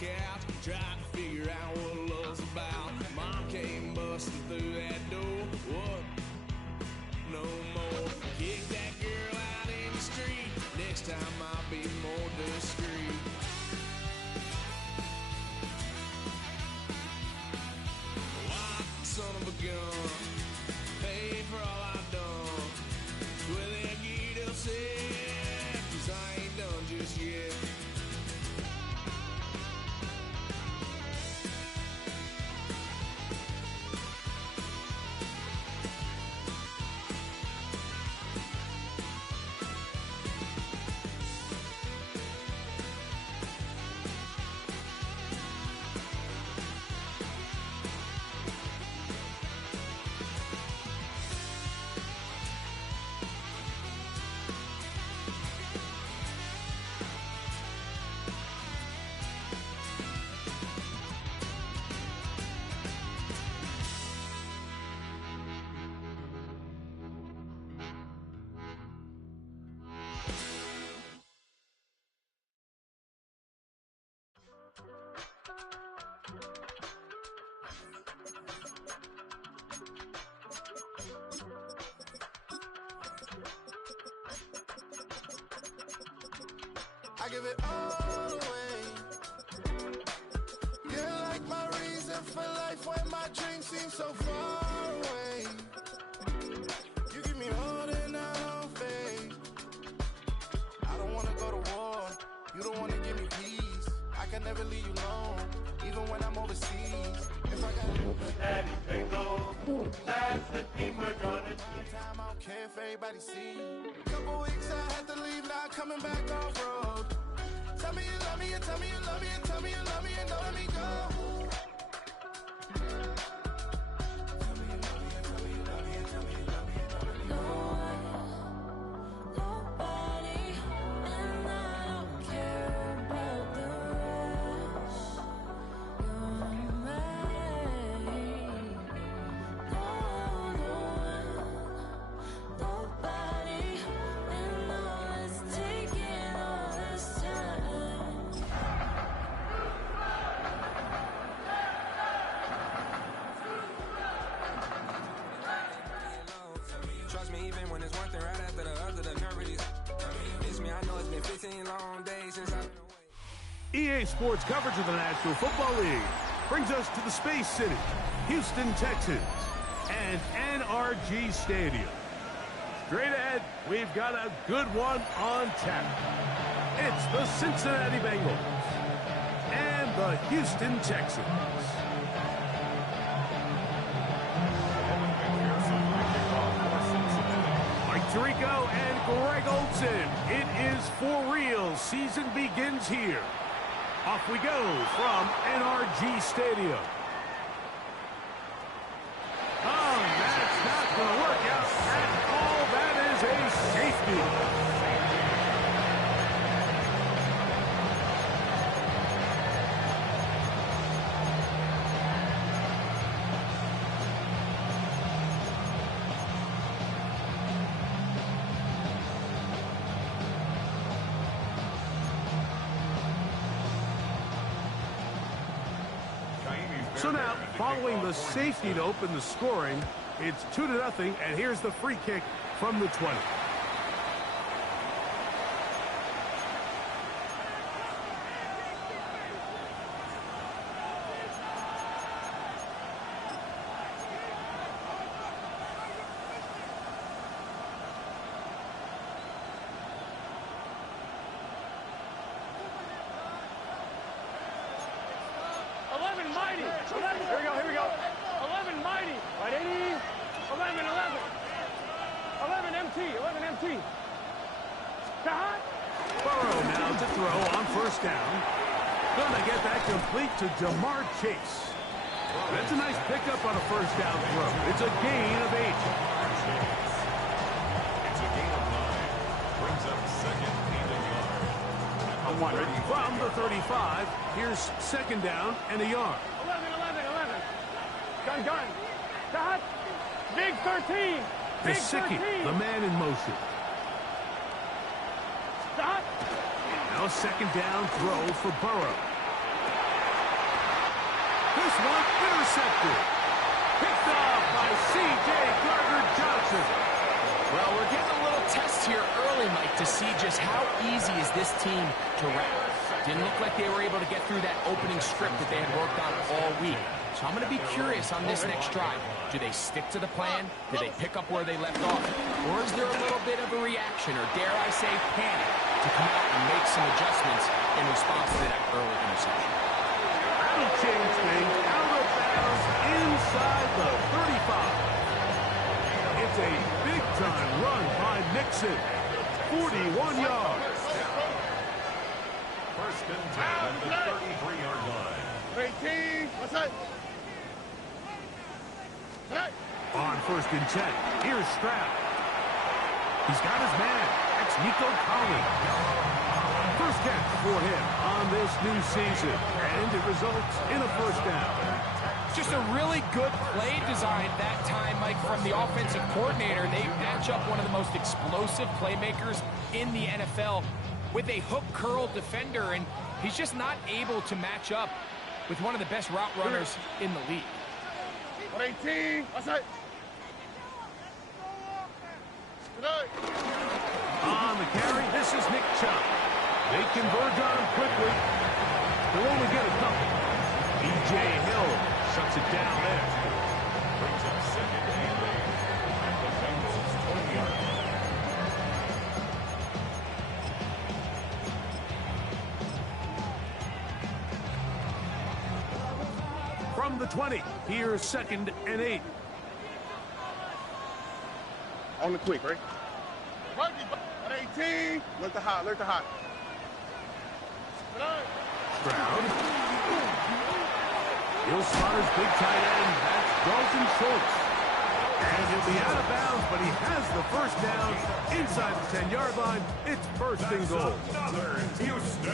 daddy's couch, tried to figure out what love's about. Mom came busting through that door. What? No more. Kick that girl out in the street. Next time I'll be more discreet. Son of a gun, pay for all I've done. Well, that get upset, 'cause I ain't done just yet. I give it all away. You're like my reason for life when my dreams seem so far away. You give me holding out on faith. I don't wanna go to war. You don't wanna give me peace. I can never leave you alone, even when I'm overseas. If I got Daddy, take go. That's the team we're gonna keep. Time I don't care if everybody see. Couple weeks I had to leave, now coming back off road. Tell me you love me, and tell me you love me, and tell me you love me, and don't let me go. Tell me you love me, and tell me you love me, and tell me you love me, and don't let me go. Nobody, and I don't care about the rest. You're mine. Nobody, and all it's taking all this time. Trust me, even when it's one thing right after the other, the nerve is. Miss me, I know it's been 15 long days since I've been away. EA Sports coverage of the National Football League brings us to the Space City, Houston, Texas, and NRG Stadium. Straight ahead, we've got a good one on tap. It's the Cincinnati Bengals and the Houston Texans. Mike Tirico and Greg Olson. It is for real. Season begins here. Off we go from NRG Stadium. Oh, that's not going to work out at all. That is a safety. So now, following the safety to open the scoring, it's 2-0, and here's the free kick from the 20. Here we go. 11 mighty. Right, 80. 11. 11 MT. Burrow now to throw on first down. Gonna get that complete to Jamar Chase. That's a nice pickup on a first down throw. It's a gain of 8. It's a gain of 9. Brings up second and a yard. From the 35, here's second down and a yard. 11. Gun. Dot. Big 13. Gesicki, the man in motion. Dot. Now second down throw for Burrow. This one intercepted. Picked off by C.J. Gardner-Johnson. Well, we're getting a little test here early, Mike, to see just how easy is this team to wrap. Didn't look like they were able to get through that opening script that they had worked on all week. So I'm going to be curious on this next drive. Do they stick to the plan? Do they pick up where they left off? Or is there a little bit of a reaction, or dare I say panic, to come out and make some adjustments in response to that early interception? That'll change things. Out of bounds inside the 35. It's a big-time run by Mixon. 41 yards. First and 10 at the 33-yard line. 18. What's that? On first and 10, here's Stroud. He's got his man. That's Nico Collins. First catch for him on this new season, and it results in a first down. Just a really good play design that time, Mike, from the offensive coordinator. They match up one of the most explosive playmakers in the NFL with a hook curl defender, and he's just not able to match up with one of the best route runners in the league. 18. What's that? On the carry, this is Nick Chubb. They converge on him quickly. They'll only get a couple. B.J. Hill shuts it down there. Brings up second and 8 at the Bengals' 20-yard line. From the 20, here's second and 8. On the quick, right? 18. Look the hot, look the hot. Stroud. He'll spot his big tight end. That's Dalton Schultz. And he'll be out of bounds, but he has the first down inside the 10-yard line. It's first and goal.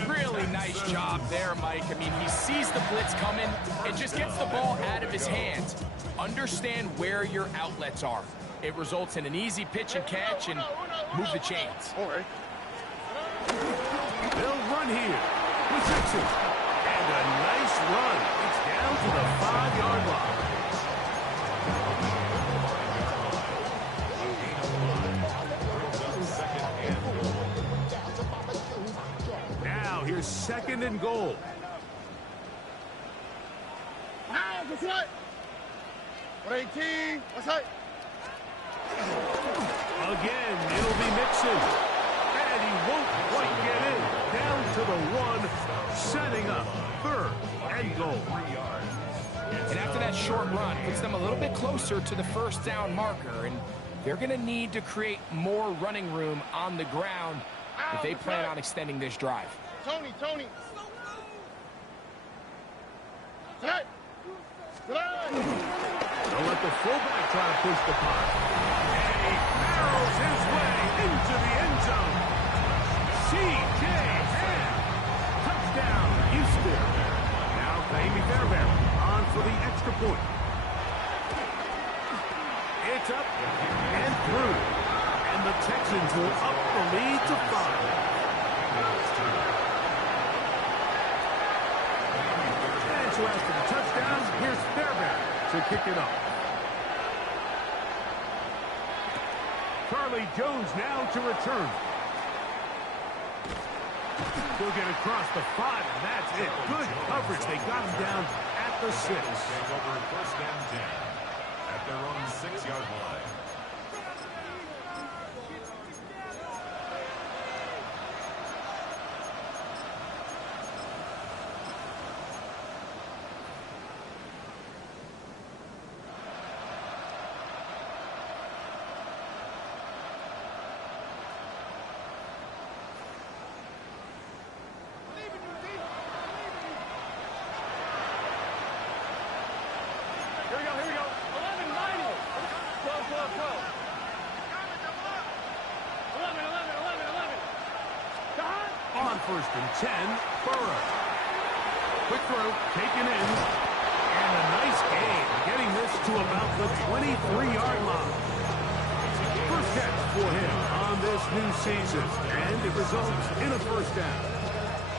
Really nice job there, Mike. I mean, he sees the blitz coming and just gets the ball out of his hands. Understand where your outlets are. It results in an easy pitch and catch and move the chains. All right. They'll run here with Mixon. And a nice run. It's down to the 5-yard line. Now here's second and goal. What's that? 18. What's that? Again, it'll be Mixon. And he won't quite get in. Down to the 1, setting up third and goal. And after that short run, puts them a little bit closer to the first down marker, and they're going to need to create more running room on the ground if they plan on extending this drive. Tony. They'll let the fullback try to push the punt. And he barrels his way into the end zone. C.J. Ham. Touchdown, Houston. Now Fahmy Fairbairn on for the extra point. It's up and through. And the Texans will up the lead to 5. And so after the touchdown, here's Fairbairn to kick it off. Charlie Jones now to return. He'll get across the 5, and that's it. Good coverage. They got him down at the 6. Take over first and 10 at their own 6-yard line. First and 10, Burrow. Quick throw, taken in, and a nice gain, getting this to about the 23-yard line. First catch for him on this new season, and it results in a first down.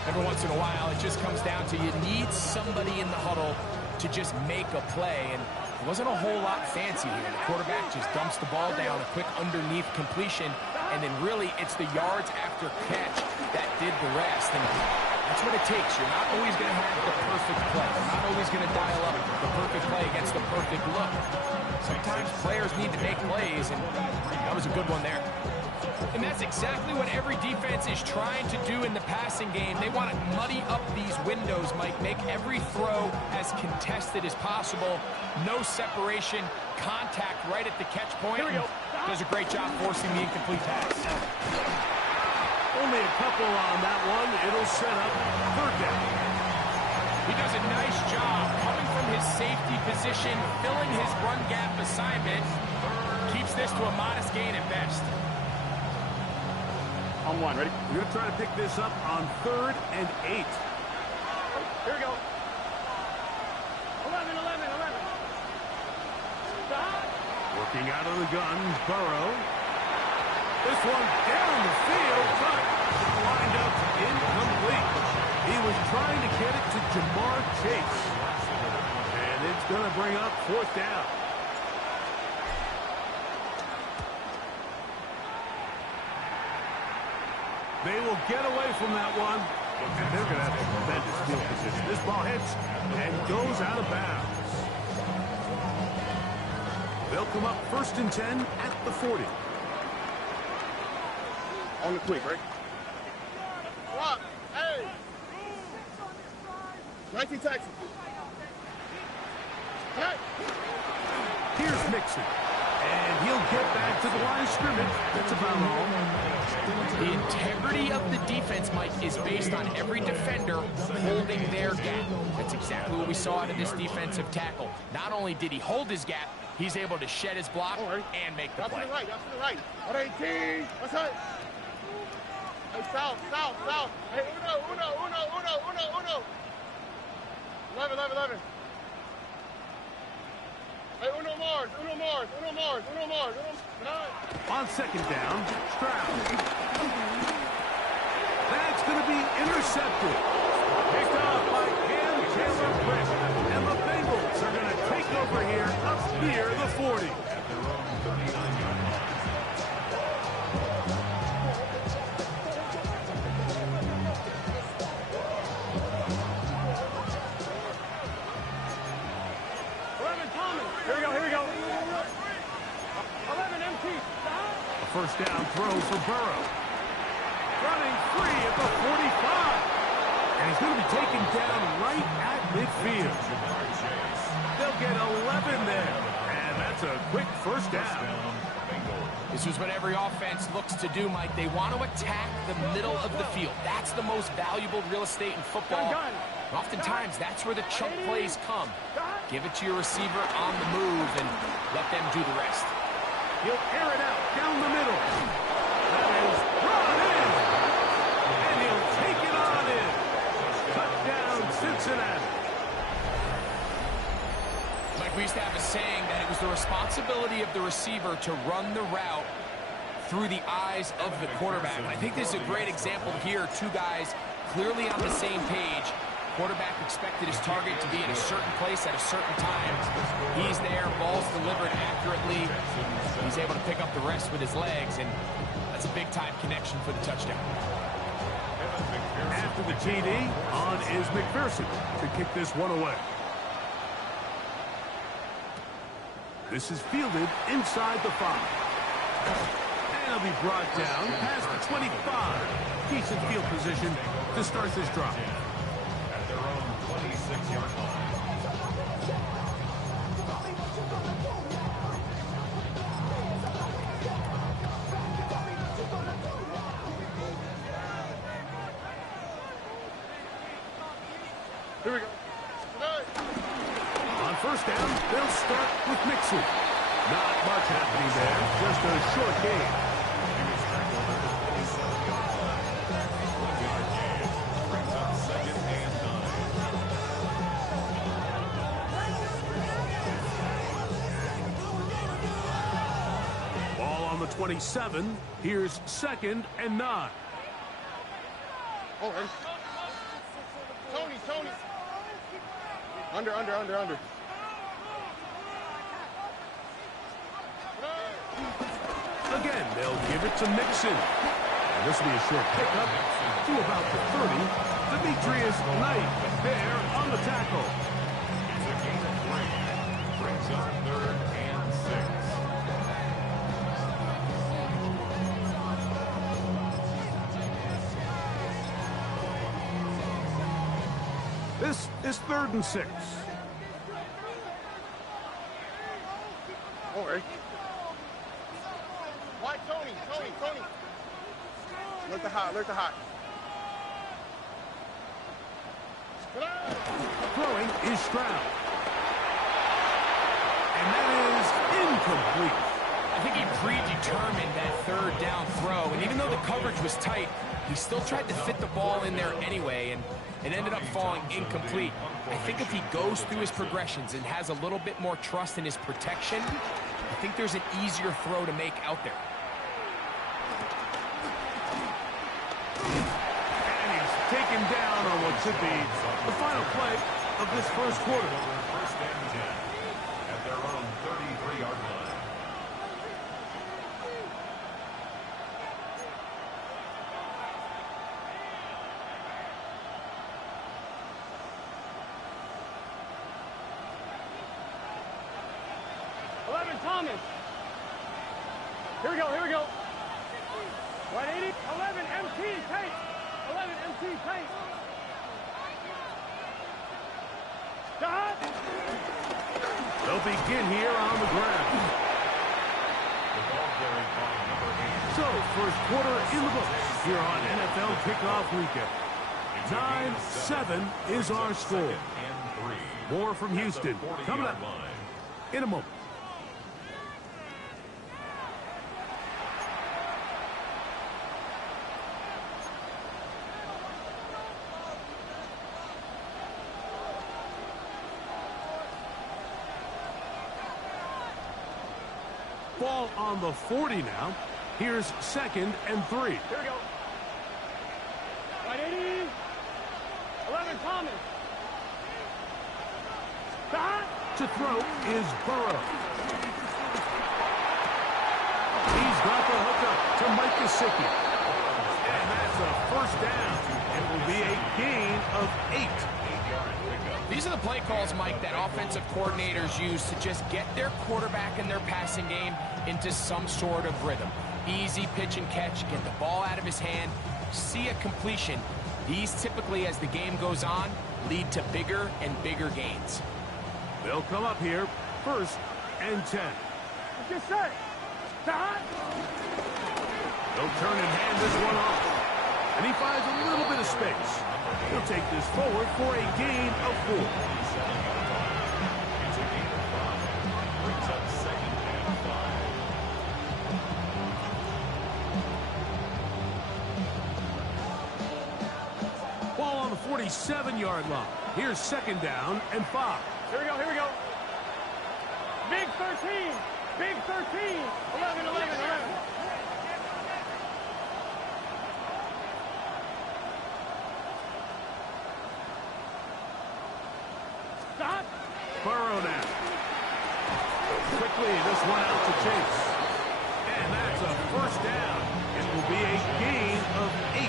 Every once in a while, it just comes down to you need somebody in the huddle to just make a play, and it wasn't a whole lot fancy here. The quarterback just dumps the ball down, a quick underneath completion, and then really it's the yards after catch that did the rest. And that's what it takes. You're not always going to have the perfect play. You're not always going to dial up the perfect play against the perfect look. Sometimes players need to make plays, and that was a good one there. And that's exactly what every defense is trying to do in the passing game. They want to muddy up these windows, Mike, make every throw as contested as possible. No separation, contact right at the catch point. Here we go. Does a great job forcing the incomplete pass. Only a couple on that one. It'll set up third down. He does a nice job coming from his safety position, filling his run gap assignment. Keeps this to a modest gain at best. On one, ready? We're going to try to pick this up on 3rd and 8. Here we go. 11, 11, 11. Stop. Working out of the gun, Burrow. This one down the field, but lined up incomplete. He was trying to get it to Jamar Chase. And it's going to bring up 4th down. They will get away from that one. And they're going to have a tremendous field position. This ball hits and goes out of bounds. They'll come up 1st and 10 at the 40. On the quick, right? Rock, hey! 19 Texas. Hey! Here's Mixon. And he'll get back to the line of scrimmage. That's about all. The integrity of the defense, Mike, is based on every defender holding their gap. That's exactly what we saw out of this defensive tackle. Not only did he hold his gap, he's able to shed his block and make the play. To the right, to the right. 118. What's that? Hey, south. Hey, uno. 11. Hey, uno Mars. 9. On 2nd down, Stroud. That's going to be intercepted. Picked off by Cam Taylor-Britt. And the Bengals are going to take over here, up near the 40. At their own 39-yard line. Here we go. 11 MT. A 1st down throw for Burrow. Running free at the 45. And he's going to be taken down right at midfield. They'll get 11 there. And that's a quick 1st down. This is what every offense looks to do, Mike. They want to attack the middle of the field. That's the most valuable real estate in football. Oftentimes, that's where the chunk plays come. Give it to your receiver on the move and let them do the rest. He'll air it out down the middle. That is brought in. And he'll take it on in. Touchdown, Cincinnati. Mike, we used to have a saying that it was the responsibility of the receiver to run the route through the eyes of the quarterback. And I think this is a great example here. Two guys clearly on the same page. Quarterback expected his target to be in a certain place at a certain time. He's there, ball's delivered accurately. He's able to pick up the rest with his legs, and that's a big-time connection for the touchdown. After the TD, on is McPherson to kick this one away. This is fielded inside the 5. And he'll be brought down past the 25. Decent field position to start this drive. At their own 26-yard line. Here we go. On 1st down, they'll start with Mixon. Not much happening there, just a short game. He was tackled at the 27-yard line. 1-yard gain. Brings up 2nd and 9. Ball on the 27. Here's 2nd and 9. Tony. Under. Again, they'll give it to Mixon. And this will be a short pickup to about the 30. Demetrius Knight there on the tackle. It's a gain of 3. Brings up 3rd and 6. This is 3rd and 6. Don't worry. Why, Tony? Look the hot. Throwing is Stroud. And that is incomplete. I think he predetermined that 3rd down throw, and even though the coverage was tight, he still tried to fit the ball in there anyway, and it ended up falling incomplete. I think if he goes through his progressions and has a little bit more trust in his protection, I think there's an easier throw to make out there. And he's taken down on what should be the final play of this first quarter. 1st and 10 at their own 33-yard line. Thomas. Here we go. 180, 11, MT, Tate. 11, MT, Tate. Stop. They'll begin here on the ground. The ball carried by number 8. So, first quarter in the books here on NFL Kickoff Weekend. 9-7 is our score. And 3. More from Houston coming up in a moment. Ball on the 40 now. Here's 2nd and 3. Here we go. 180. 11, Thomas. Stop. To throw is Burrow. He's got the hookup to Mike Gesicki. And that's a 1st down. It will be a gain of 8. These are the play calls, Mike, that offensive coordinators use to just get their quarterback and their passing game into some sort of rhythm. Easy pitch and catch, get the ball out of his hand, see a completion. These typically, as the game goes on, lead to bigger and bigger gains. They'll come up here, 1st and 10. Just say, stop. They'll turn and hand this one off. And he finds a little bit of space. He'll take this forward for a gain of 4. It's a gain of 5. Brings up 2nd and 5. Ball on the 47-yard line. Here's 2nd down and 5. Here we go. Big 13. 11, 11. Stop. Burrow now. Quickly, this one out to Chase. And that's a 1st down. It will be a gain of 8.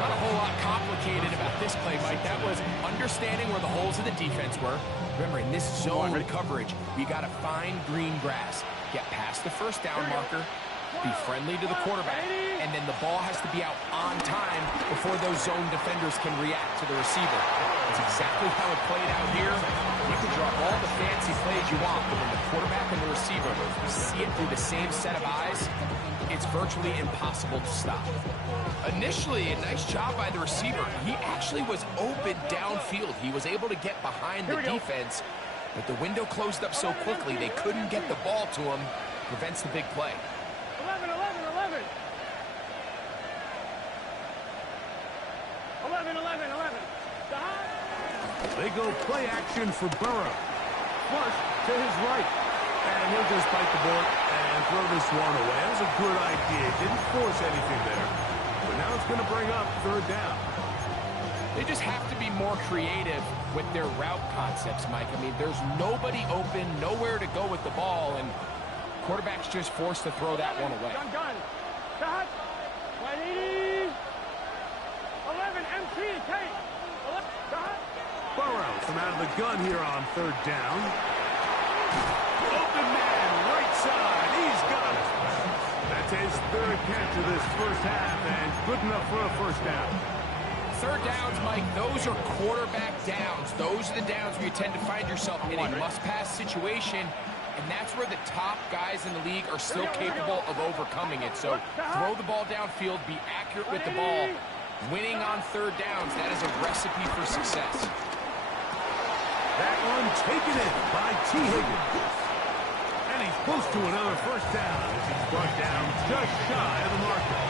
Not a whole lot complicated about this play, Mike. That was understanding where the holes of the defense were. Remember, in this zone coverage, we got to find green grass. Get past the 1st down marker, be friendly to the quarterback, and then the ball has to be out on time before those zone defenders can react to the receiver. That's exactly how it played out here. You can draw all the fancy plays you want, but when the quarterback and the receiver see it through the same set of eyes, it's virtually impossible to stop. Initially, a nice job by the receiver. He actually was open downfield. He was able to get behind the defense, but the window closed up so quickly they couldn't get the ball to him. Prevents the big play. 11. 11. Stop. They go play action for Burrow. Flush to his right. And he'll just bite the bullet and throw this one away. That was a good idea. Didn't force anything there. But now it's going to bring up 3rd down. They just have to be more creative with their route concepts, Mike. I mean, there's nobody open, nowhere to go with the ball, and quarterback's just forced to throw that one away. Gun. Stop. 180. 11 MT. Take. Burrows from out of the gun here on third down. Open man, right side. He's got it. That's his third catch of this first half, and good enough for a first down. Third downs, Mike, those are quarterback downs. Those are the downs where you tend to find yourself in a must-pass situation, and that's where the top guys in the league are still capable of overcoming it. So throw the ball downfield, be accurate with the ball. Winning on third downs, that is a recipe for success. That one taken in by T. Higgins. And he's close to another first down as he's brought down just shy of the marker.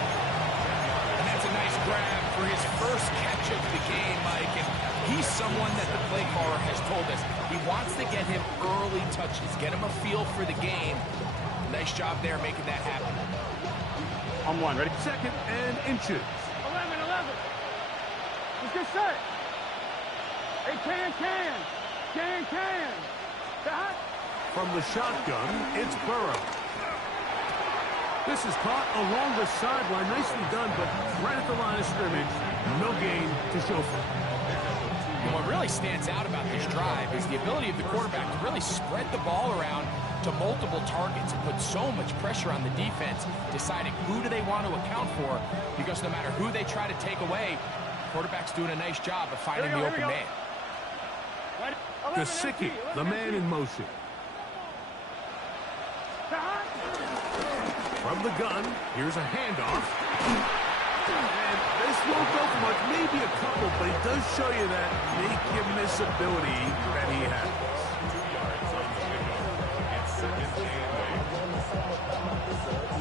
And that's a nice grab for his first catch of the game, Mike. And he's someone that the play caller has told us he wants to get him early touches, get him a feel for the game. Nice job there making that happen. On one, ready? Second and inches. 11. He's good set. Hey, can. Stop. From the shotgun, it's Burrow. This is caught along the sideline. Nicely done, but right at the line of scrimmage, no gain to show for it. And what really stands out about this drive is the ability of the quarterback to really spread the ball around to multiple targets and put so much pressure on the defense, deciding who do they want to account for, because no matter who they try to take away, the quarterback's doing a nice job of finding the open man. Gesicki, the man in motion. From the gun, here's a handoff. And this won't go for much, maybe a couple, but it does show you that make-you-miss ability that he has. 2 yards on the play.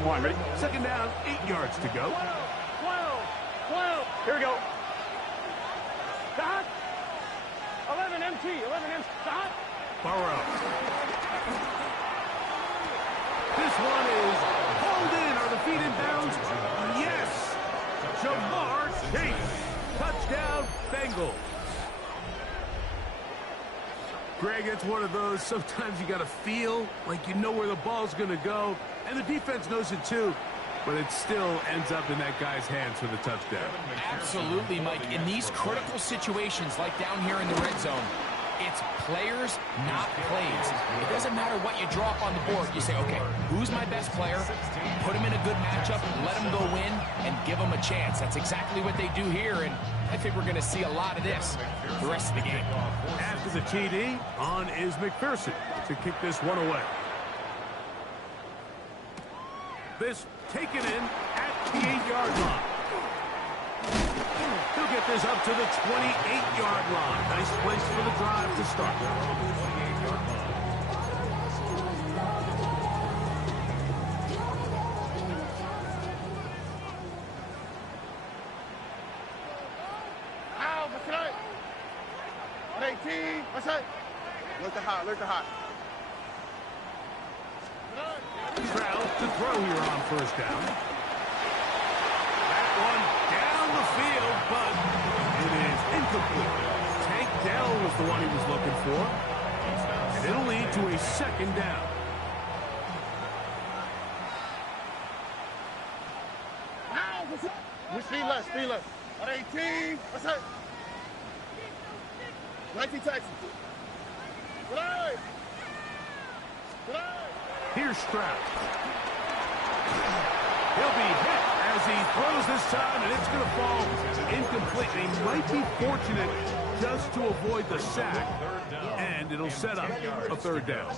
One, ready? Second down, 8 yards to go. 12. Here we go. Stop. 11 MT. Stop. Burrow. This one is hauled in. Are the feet in bounds? Yes. Jamar Chase. Touchdown, Bengals. Greg, it's one of those, sometimes you got to feel like you know where the ball's going to go, and the defense knows it too, but it still ends up in that guy's hands for the touchdown. Absolutely, Mike. In these critical situations, like down here in the red zone, it's players, not plays. It doesn't matter what you draw up on the board. You say, okay, who's my best player? Put him in a good matchup, let him go win, and give him a chance. That's exactly what they do here, and I think we're going to see a lot of this the rest of the game. After the TD, on is McPherson to kick this one away. This taken in at the 8-yard line. He'll get this up to the 28-yard line. Nice place for the drive to start. What's that? 18. What's that? Look the hot. Stroud to throw here on first down. That one down the field, but it is incomplete. Tank Dell was the one he was looking for. And it'll lead to a second down. Speed less. On 18. What's that? 19 Texas. Good. Here's Stroud. He'll be hit as he throws this time, and it's going to fall incomplete. He might be fortunate just to avoid the sack, and it'll set up a third down.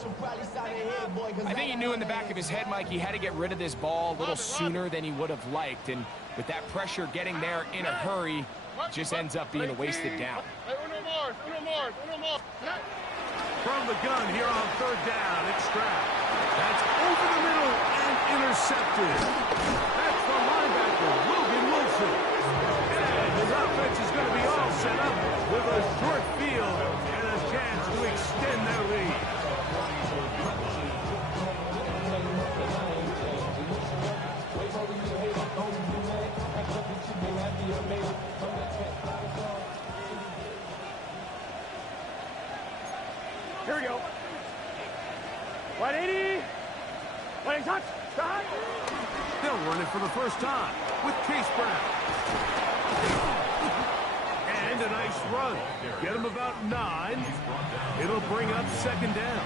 I think he knew in the back of his head, Mike, he had to get rid of this ball a little sooner than he would have liked, and with that pressure getting there in a hurry, just ends up being a wasted down. Uno more. From the gun here on third down, it's Stroud. That's over the middle and intercepted. That's the linebacker, Logan Wilson. And his offense is going to be all set up with a short field and a chance to extend their lead. Right 80. Wait, touch. Shot. They'll run it for the first time with Case Brown. And a nice run. Get him about 9. It'll bring up second down.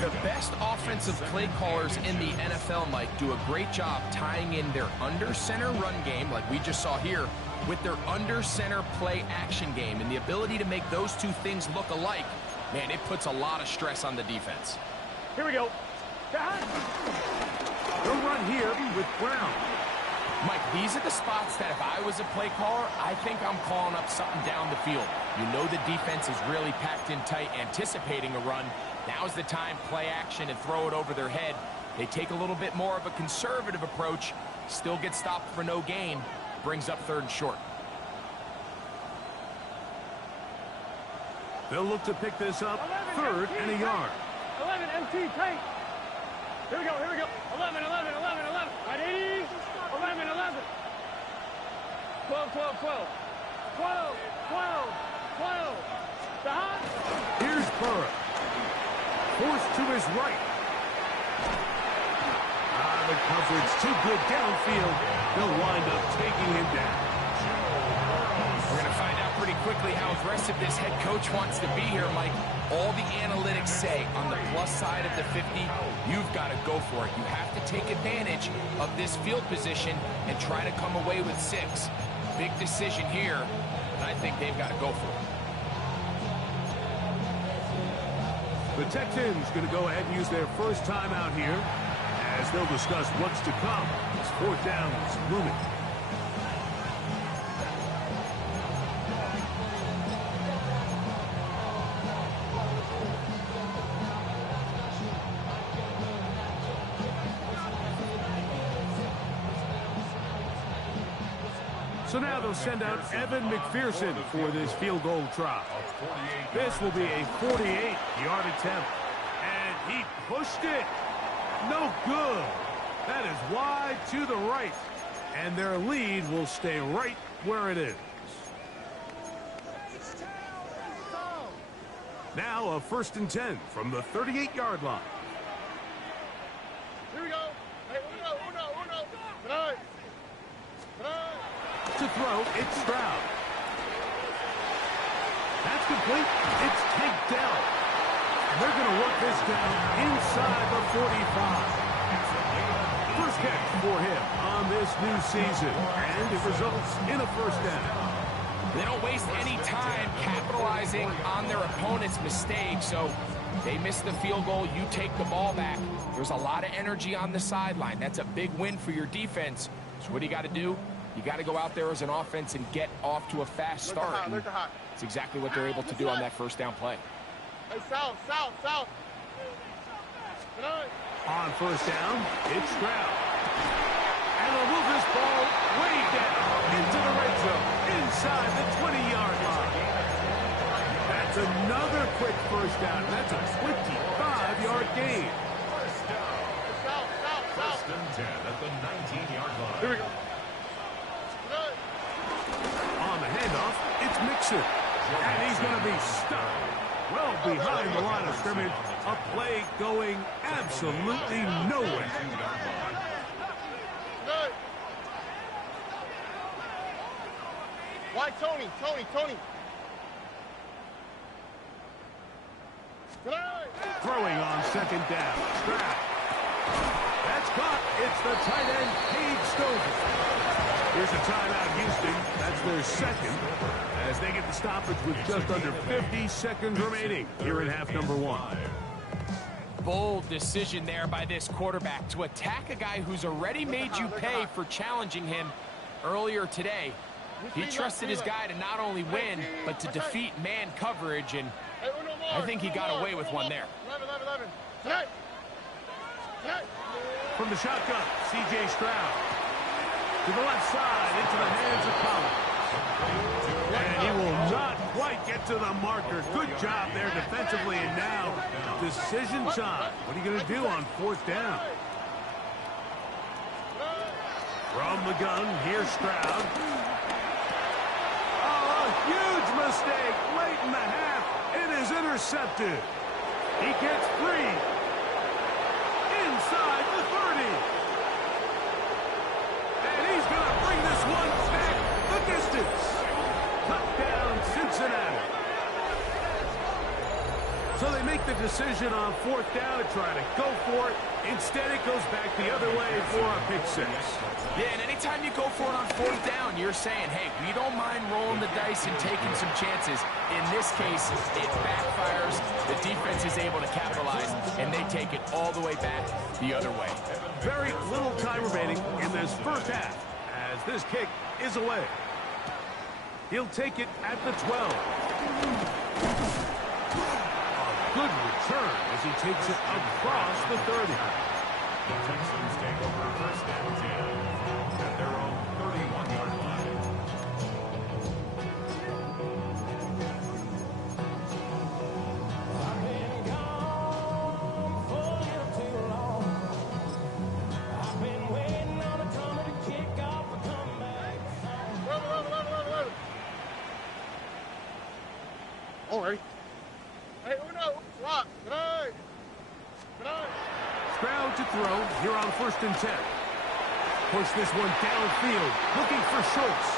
The best offensive play callers in the NFL, Mike, do a great job tying in their under-center run game, like we just saw here, with their under-center play action game. And the ability to make those two things look alike, man, it puts a lot of stress on the defense. Here we go. They'll run here with Brown. Mike, these are the spots that if I was a play caller, I think I'm calling up something down the field. You know the defense is really packed in tight, anticipating a run. Now's the time, play action and throw it over their head. They take a little bit more of a conservative approach, still get stopped for no gain, brings up 3rd and short. They'll look to pick this up 3rd and a yard. 11, MT, tight. Here we go, here we go. 11, 11, 11, 11. Right 80. 11, 11. 12, 12, 12. 12, 12, 12. Shot. Here's Burrow. Forced to his right. The coverage too good downfield. They'll wind up taking him down. We're going to find out pretty quickly how aggressive this head coach wants to be here, Mike. All the analytics say on the plus side of the 50, you've got to go for it. You have to take advantage of this field position and try to come away with 6. Big decision here, and I think they've got to go for it. The Texans going to go ahead and use their first time out here as they'll discuss what's to come as 4th down is looming. So now they'll send out Evan McPherson for this field goal try. This will be a 48-yard attempt. And he pushed it. No good. That is wide to the right. And their lead will stay right where it is. Now a 1st and 10 from the 38-yard line. Here we go. Hey, uno. Right. To throw, it's Stroud. That's complete. It's taken down. And they're going to work this down inside the 45. First catch for him on this new season. And it results in a 1st down. They don't waste any time capitalizing on their opponent's mistake, so they miss the field goal, you take the ball back. There's a lot of energy on the sideline. That's a big win for your defense. So what do you got to do? You got to go out there as an offense and get off to a fast start. It's exactly what they're able to do on that 1st down play. Hey, south. On 1st down, it's Stroud. And they'll move this ball way down into the red zone, inside the 20-yard line. That's another quick 1st down. That's a 25-yard gain. First and 10 at the 19-yard line. Here we go. On the handoff, it's Mixon. And he's going to be stuck well behind the line of scrimmage. A play going absolutely nowhere. Why Tony? Throwing on 2nd down. Stroud. That's caught. It's the tight end, Cade Stover. Here's a timeout, Houston. That's their 2nd as they get the stoppage with just under 50 seconds remaining here in half number 1. Bold decision there by this quarterback to attack a guy who's already made you pay for challenging him earlier today. He trusted his guy to not only win, but to defeat man coverage, and I think he got away with one there. 11. From the shotgun, C.J. Stroud. To the left side, into the hands of Collins. And he will not quite get to the marker. Good job there defensively, and now decision time. What are you going to do on 4th down? From the gun, here's Stroud. Oh, a huge mistake late in the half. It is intercepted. He gets free. inside the 30. And he's going to bring this one back the distance. Touchdown, Cincinnati. So they make the decision on 4th down to try to go for it. Instead, it goes back the other way for a pick 6. Yeah, and anytime you go for it on 4th down, you're saying, hey, we don't mind rolling the dice and taking some chances. In this case, it backfires. The defense is able to capitalize, and they take it all the way back the other way. Very little time remaining in this first half as this kick is away. He'll take it at the 12. Good return as he takes it across the 30. The Texans take over 1st and 10 at their own 31-yard line. I've been gone for a little too long. I've been waiting on a drummer to kick off a comeback song. All right. Hey, Uno, rock. Good night. Stroud to throw here on 1st and 10. Push this one downfield, looking for Schultz.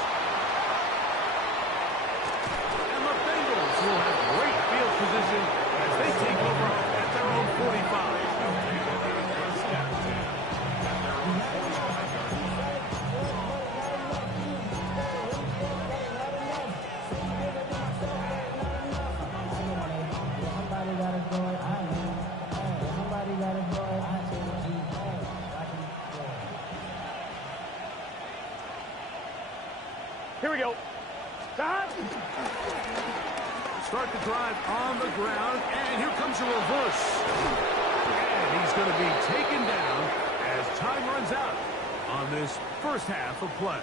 And the Bengals will have great field position as they take over at their own 45. Here we go. Stop. Start the drive on the ground, and here comes a reverse. And he's going to be taken down as time runs out on this first half of play.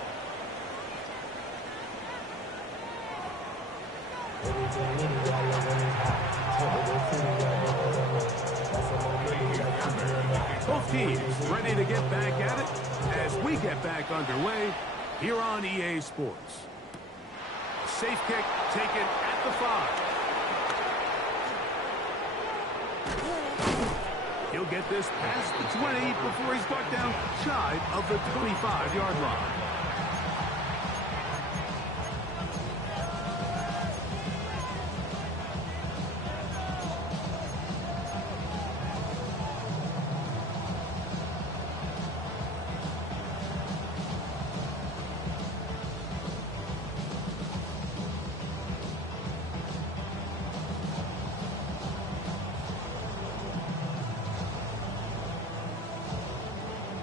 Both teams ready to get back at it as we get back underway here on EA Sports. Safe kick taken at the 5. He'll get this past the 20 before he's brought down shy of the 25-yard line.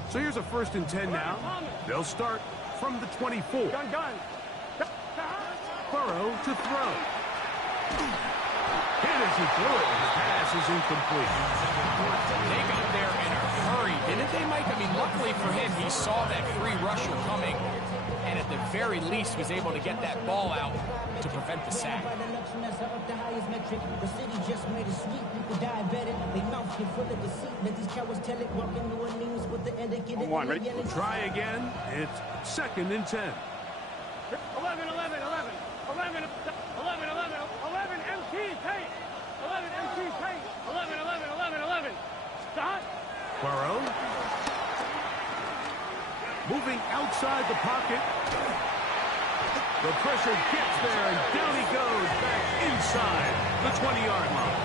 So here's a 1st and 10 now. They'll start from the 24. Gun. Burrow to throw. Hit as he threw it. His pass is incomplete. They got there in a hurry, didn't they, Mike? I mean, luckily for him, he saw that free rusher coming, and at the very least was able to get that ball out to prevent the sack. The city just made it sweet. People diabetic. They mouth get full of deceit. Let these cowards tell it. Walk in New Orleans with the end of getting. One, ready? We'll try again. It's 2nd and 10. 11, MT, take. 11, MT, take. 11. Stop. Burrow. Moving outside the pocket. The pressure gets there, and down he goes back inside the 20-yard line.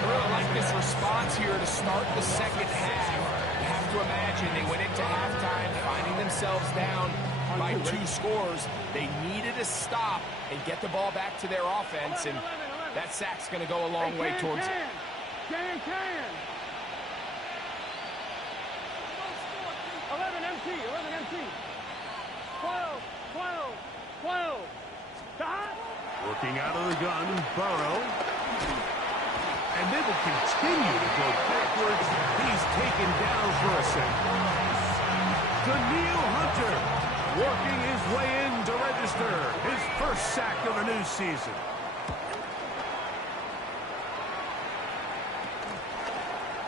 I really like this response here to start the second half. You have to imagine they went into halftime finding themselves down by 2 scores. They needed to stop and get the ball back to their offense, and that sack's going to go a long way towards it. Can. 11 MT. 12. Stop. Working out of the gun, Burrow. And they will continue to go backwards. He's taken down for a second. Daniil Hunter working his way in to register his first sack of the new season.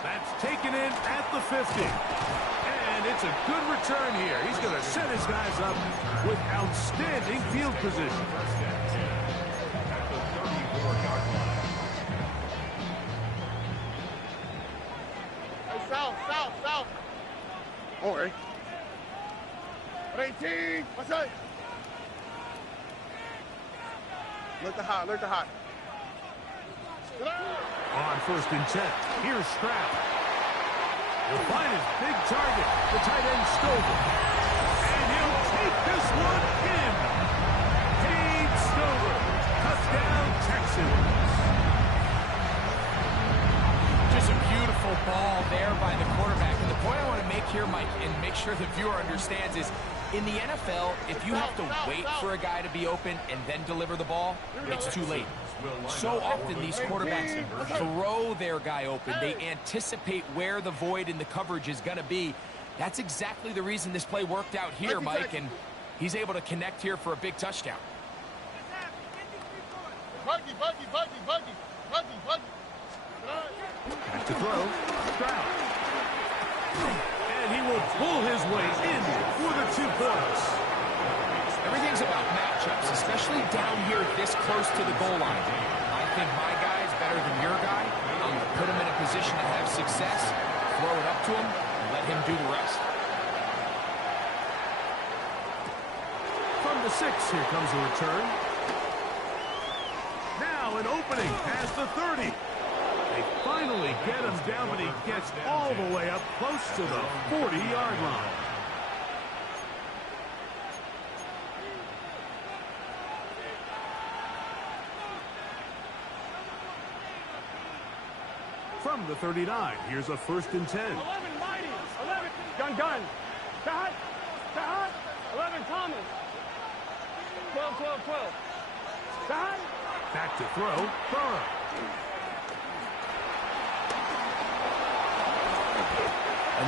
That's taken in at the 50. And it's a good return here. He's going to set his guys up with outstanding field position. Hey, Sal, south. All right. 18. What's up? Look the hot. On 1st and 10, here's Stroud. He'll find his big target, the tight end Stover. And he'll take this one in. Dave Stover, touchdown Texans. Just a beautiful ball there by the quarterback. And the point I want to make here, Mike, and make sure the viewer understands is, in the NFL, if you have to wait for a guy to be open and then deliver the ball, it's too late. So often these quarterbacks throw their guy open. They anticipate where the void in the coverage is going to be. That's exactly the reason this play worked out here, Mike, and he's able to connect here for a big touchdown. Buggy. Back to throw, Stroud. And he will pull his way in for the 2 points. Everything's about matchups, especially down here this close to the goal line. I think my guy is better than your guy. I'm going to put him in a position to have success, throw it up to him, and let him do the rest. From the 6, here comes a return. Now an opening past the 30. They finally get him down, but he gets all the way up close to the 40-yard line. From the 39, here's a 1st and 10. 11 Mighty. 11. Gun. Shot. 11 Thomas. 12. Shot. Back to throw, Burrow.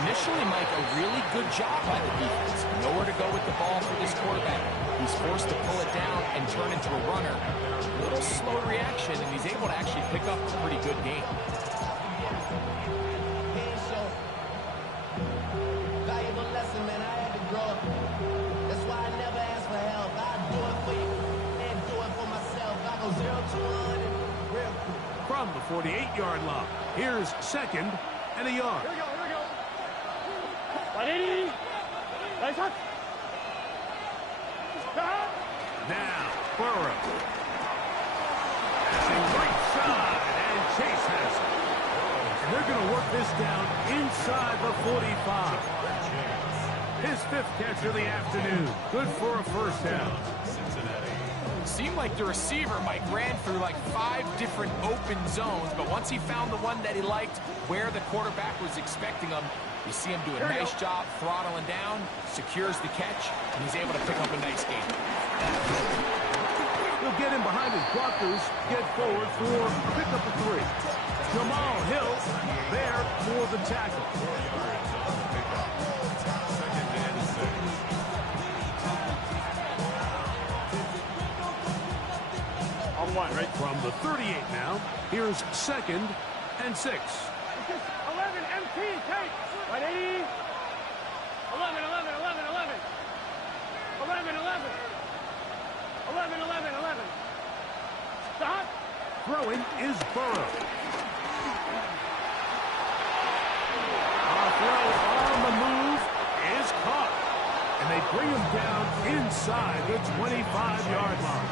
Initially, Mike, a really good job by the defense. Nowhere to go with the ball for this quarterback. He's forced to pull it down and turn into a runner. A little slow reaction, and he's able to actually pick up a pretty good game. Valuable lesson, man. I had to grow up. That's why I never ask for help. I do it for you and do it for myself. I go 0 to 100 real quick. From the 48-yard line, here's 2nd and a yard. Here we go. 180. Nice hut. Now, Burrow. Passing right side, and Chase has it. And they're going to work this down inside the 45. His 5th catch of the afternoon. Good for a 1st down. Seemed like the receiver, Mike, ran through like 5 different open zones, but once he found the one that he liked, where the quarterback was expecting him, you see him do a nice job throttling down, secures the catch, and he's able to pick up a nice gain. He'll get in behind his blockers, get forward for a pickup of 3. Jamal Hill there for the tackle. On 1, right? From the 38 now, here's 2nd and 6. 11 MT, take. 180. 11. Stop. Throwing is Burrow. A throw on the move is caught. And they bring him down inside the 25-yard line.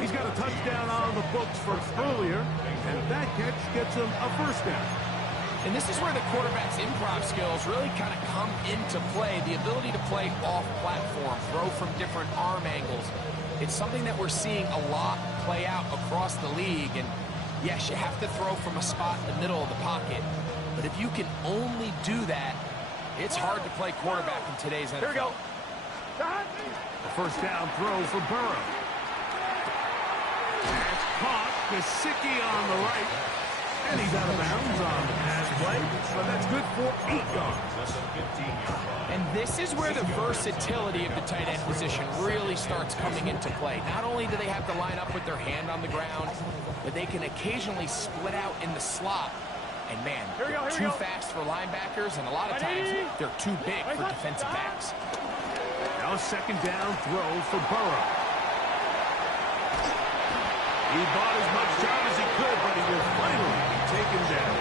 He's got a touchdown on the books from earlier, and that catch gets him a 1st down. And this is where the quarterback's improv skills really kind of come into play. The ability to play off-platform, throw from different arm angles. It's something that we're seeing a lot play out across the league. And yes, you have to throw from a spot in the middle of the pocket. But if you can only do that, it's hard to play quarterback in today's NFL. Here we go. A 1st down throw for Burrow. That's caught. Gesicki on the right. And he's out of bounds on the pass play, but that's good for 8 yards. And this is where the versatility of the tight end position really starts coming into play. Not only do they have to line up with their hand on the ground, but they can occasionally split out in the slot. And man, they're too fast for linebackers, and a lot of times they're too big for defensive backs. Now a 2nd down throw for Burrow. He bought as much time as he could, but he will finally be taken down.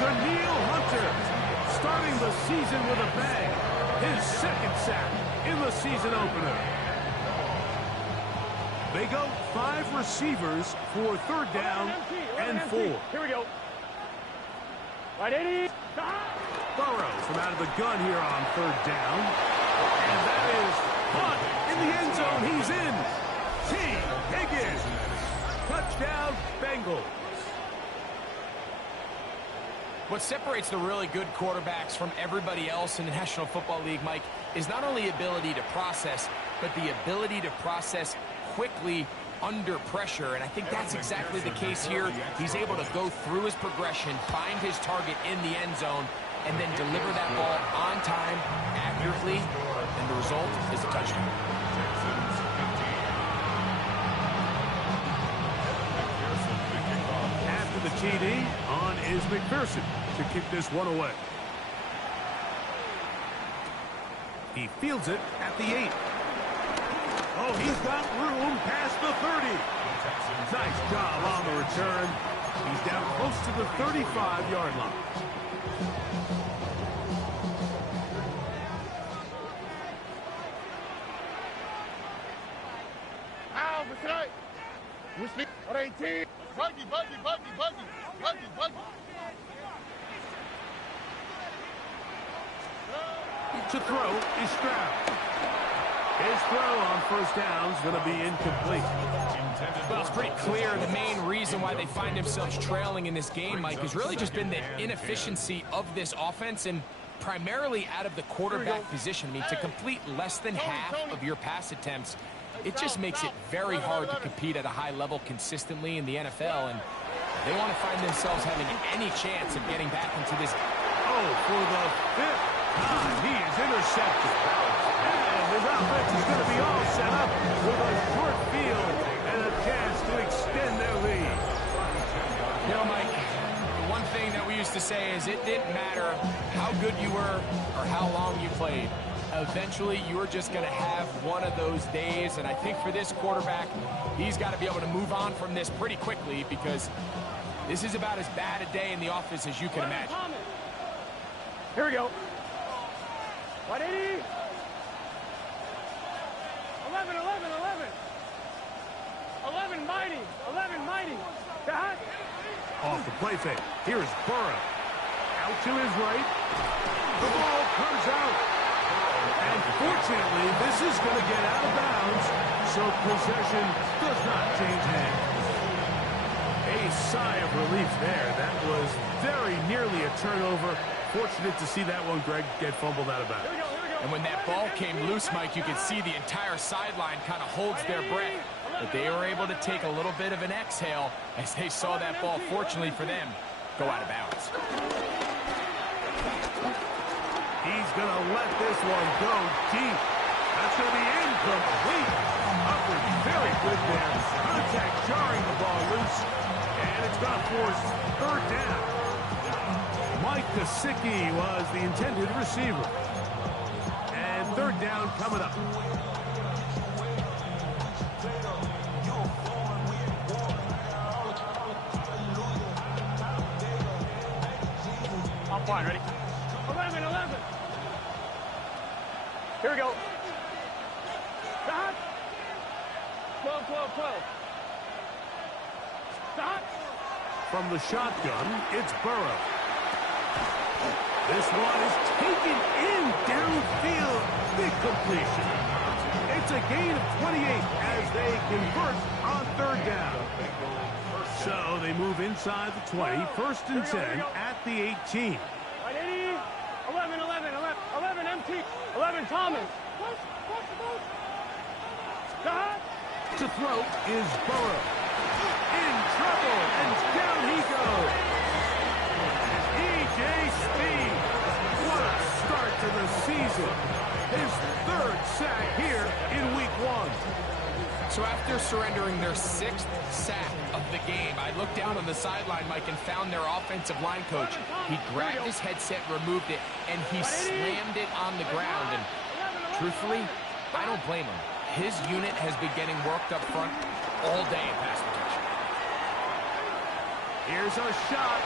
To Danielle Hunter, starting the season with a bang. His second sack in the season opener. They go 5 receivers for 3rd down and 4. Here we go. Right, 80. Burrow from out of the gun here on 3rd down. And that is caught in the end zone. He's in. T. Higgins. Touchdown, Bengals. What separates the really good quarterbacks from everybody else in the National Football League, Mike, is not only ability to process, but the ability to process quickly under pressure, and I think that's exactly the case here. He's able to go through his progression, find his target in the end zone, and then deliver that ball on time, accurately, and the result is a touchdown. After the TD, on is McPherson to kick this one away. He fields it at the 8. Oh, he's got room past the 30. Nice job on the return. He's down close to the 35-yard line. Ow, Mr. Whistling. 18. Buggy. To throw is Stroud. His throw on 1st down is going to be incomplete. Well, it's pretty clear the main reason why they find themselves trailing in this game, Mike, has really just been the inefficiency of this offense and primarily out of the quarterback position. I mean, to complete less than half of your pass attempts, it just makes it very hard to compete at a high level consistently in the NFL, and they want to find themselves having any chance of getting back into this. Oh, for the 5th time, he is intercepted. And his offense is going to be all set up with a short field and a chance to extend their lead. You know, Mike, the one thing that we used to say is it didn't matter how good you were or how long you played. Eventually, you're just going to have one of those days, and I think for this quarterback, he's got to be able to move on from this pretty quickly because this is about as bad a day in the office as you can imagine. Here we go. 180. 11, mighty. 11, mighty. That. Off the play fake. Here's Burrow. Out to his right. The ball comes out. And fortunately, this is going to get out of bounds, so possession does not change hands. A sigh of relief there. That was very nearly a turnover. Fortunate to see that one, Greg, get fumbled out of bounds. And when that ball came loose, Mike, you could see the entire sideline kind of holds their breath. But they were able to take a little bit of an exhale as they saw that ball, fortunately for them, go out of bounds. He's going to let this one go deep. That's going to be incomplete. Upward, very good there. Contact jarring the ball loose. And it's going to force 3rd down. Mike Gesicki was the intended receiver. And 3rd down coming up. I'm fine, ready? 11. Here we go. Stop. 12. Stop. From the shotgun, it's Burrow. This one is taken in downfield. Big completion. It's a gain of 28 as they convert on 3rd down. So they move inside the 20, 1st and 10 at the 18. 11 empty. 11 Thomas. Stop. To throw is Burrow. In trouble, and down he goes. E.J. Speed. What a start to the season. His 3rd sack here in week 1. So after surrendering their 6th sack of the game, I looked down on the sideline, Mike, and found their offensive line coach. He grabbed his headset, removed it, and he slammed it on the ground. And truthfully, I don't blame him. His unit has been getting worked up front all day in pass protection. Here's a shot.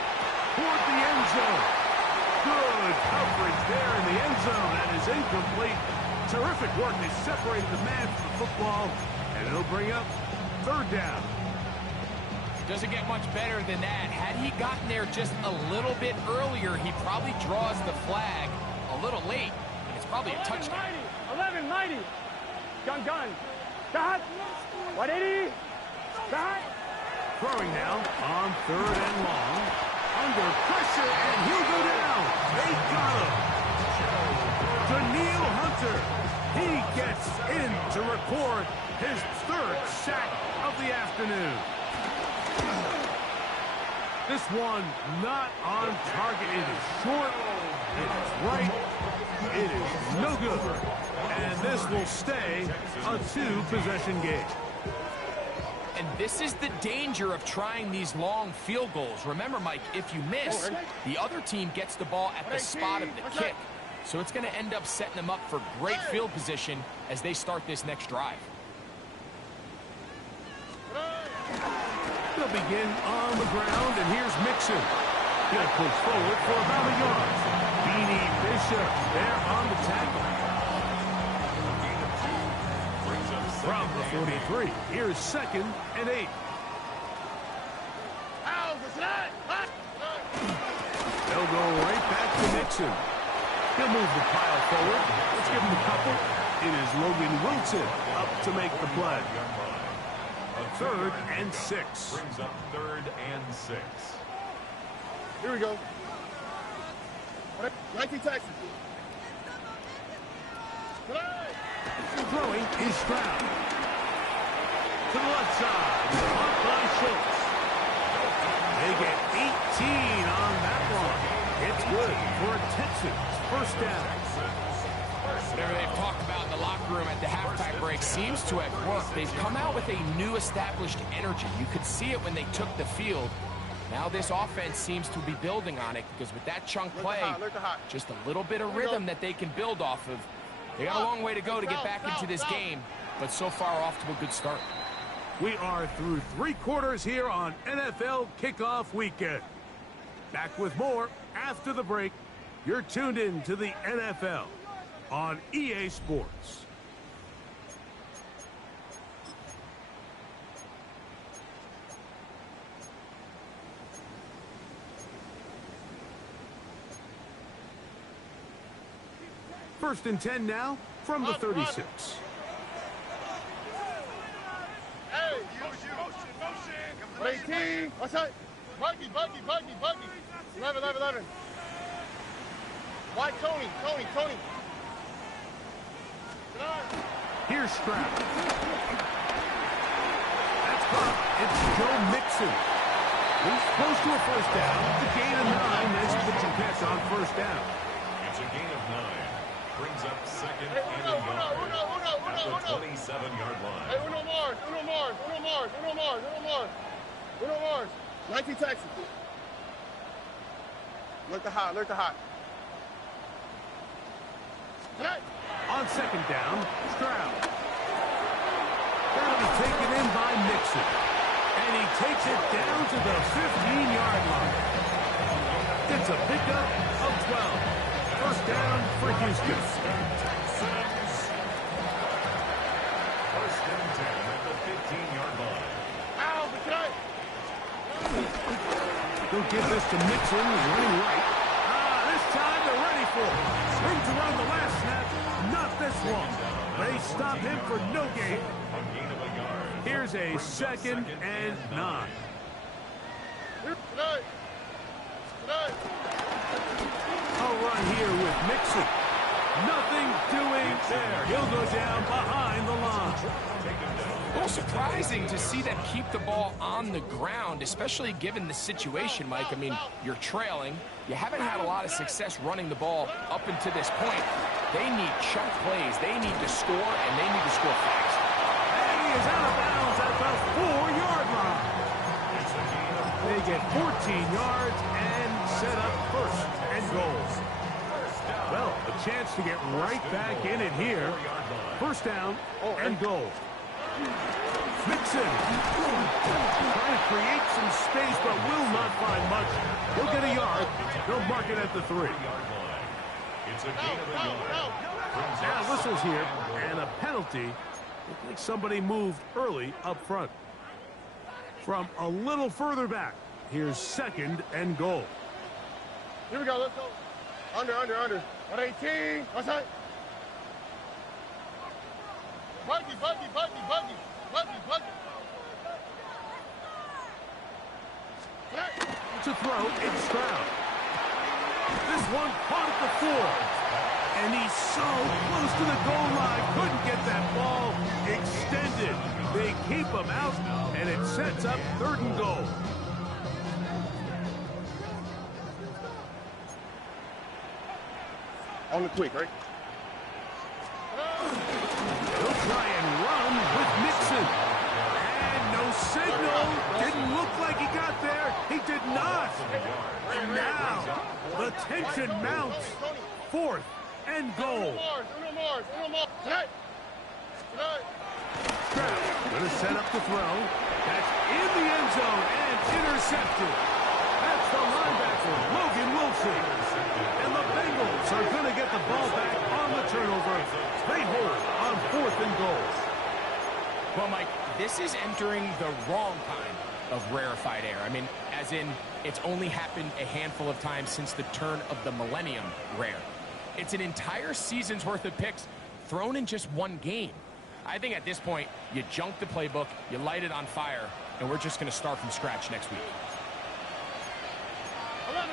toward the end zone. Good coverage there in the end zone. That is incomplete. Terrific work. They separated the man from the football, and it'll bring up third down. Doesn't get much better than that. Had he gotten there just a little bit earlier, he probably draws the flag a little late. And it's probably a touchdown. 11, mighty. Gun. Stop. 180. Stop. Throwing now on third and long. Under pressure, and he'll go down. They got him. Daniil Hunter. He gets in to record his third sack of the afternoon. This one not on target. It is short. It is right. It is no good. And this will stay a two-possession game. And this is the danger of trying these long field goals. Remember, Mike, if you miss, the other team gets the ball at the spot of the kick. So it's going to end up setting them up for great field position as they start this next drive. They'll begin on the ground, and here's Mixon. He'll push forward for about a yard. Beanie Bishop there on the tackle. From the 43, here's 2nd and 8. They'll go right back to Mixon. He'll move the pile forward. Let's give him a couple. It is Logan Wilson up to make the play. 3rd and 6. Brings up 3rd and 6. Here we go. 19 Texas. Throwing is Stroud. To the left side. Caught by Schultz. They get 18 on that one. It's good for a Texans first down. Whatever they've talked about in the locker room at the halftime break seems to have worked. They've come out with a new established energy. You could see it when they took the field. Now this offense seems to be building on it because with that chunk play, just a little bit of rhythm that they can build off of. They got a long way to go to get back into this game, but so far off to a good start. We are through 3 quarters here on NFL Kickoff Weekend. Back with more after the break. You're tuned in to the NFL on EA Sports. First and 10 now from the 36. Hey, you. 18. What's that? Buggy. 11. White Tony. Here's Stroud. That's caught. It's Joe Mixon. He's close to a first down. It's a gain of 9. Nice pitch and catch on first down. It's a gain of 9. Brings up 2nd and a yard at the 27-yard line. Hey, Uno Mars. 19 Texas. Alert the hot. On second down, Stroud. That'll be taken in by Mixon. And he takes it down to the 15-yard line. It's a pickup of 12. First down for Houston. First and 10 at the 15-yard line. They'll give this to Mixon. He's running right. This time they're ready for it. Room to run the last snap. Not this one. They stop him for no gain. Here's a 2nd and 9. A run here with Mixon. Nothing doing there. He'll go down behind the line. A little surprising to see them keep the ball on the ground, especially given the situation, Mike. I mean, you're trailing. You haven't had a lot of success running the ball up until this point. They need chunk plays. They need to score, and they need to score fast. And he is out of bounds at the 4-yard line. They get 14 yards and set up first and goal. Well, a chance to get right back in it here. First down and goal. Mixon. Trying to create some space, but will not find much. He'll get a yard. They'll mark it at the 3. It's a gain of a yard. Now whistles here, and a penalty. Looks like somebody moved early up front. From a little further back, here's 2nd and goal. Here we go, let's go. Under. 118. What's that? Buggy. To throw, it's Stroud. This one caught at the 4. And he's so close to the goal line, couldn't get that ball extended. They keep him out, and it sets up 3rd and goal. On the quick, right? He'll try and run with Mixon. And no signal. Didn't look like he got there. He did not. And now, the tension mounts. 4th and goal. Uno more. Tonight. Stroud going to set up the throw. That's in the end zone and intercepted. That's the linebacker, Logan Wilson. And the Bengals are going to get the ball back on the turnover. They hold on 4th and goal. Well, Mike, this is entering the wrong kind of rarefied air. I mean, as in, it's only happened a handful of times since the turn of the millennium rare. It's an entire season's worth of picks thrown in just one game. I think at this point, you junk the playbook, you light it on fire, and we're just going to start from scratch next week. 11.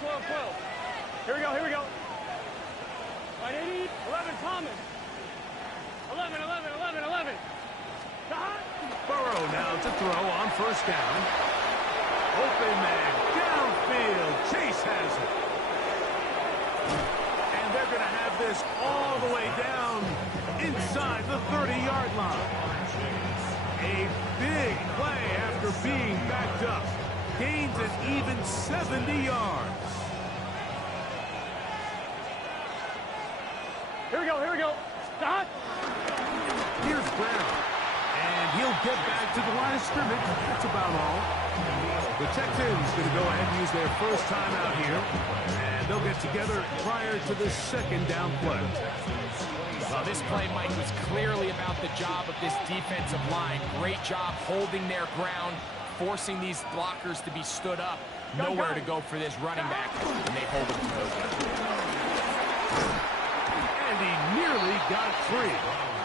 12. Here we go. 180. 11, Thomas. 11. Burrow now to throw on 1st down. Open man, downfield. Chase has it. And they're going to have this all the way down inside the 30-yard line. A big play after being backed up. Gains an even 70 yards. Here we go. Stop. Here's Brown. And he'll get back to the line of scrimmage. That's about all. The Texans going to go ahead and use their first time out here. And they'll get together prior to the 2nd down play. Well, this play, Mike, was clearly about the job of this defensive line. Great job holding their ground, forcing these blockers to be stood up. Nowhere to go for this running back, and they hold him to those guys. And he nearly got free.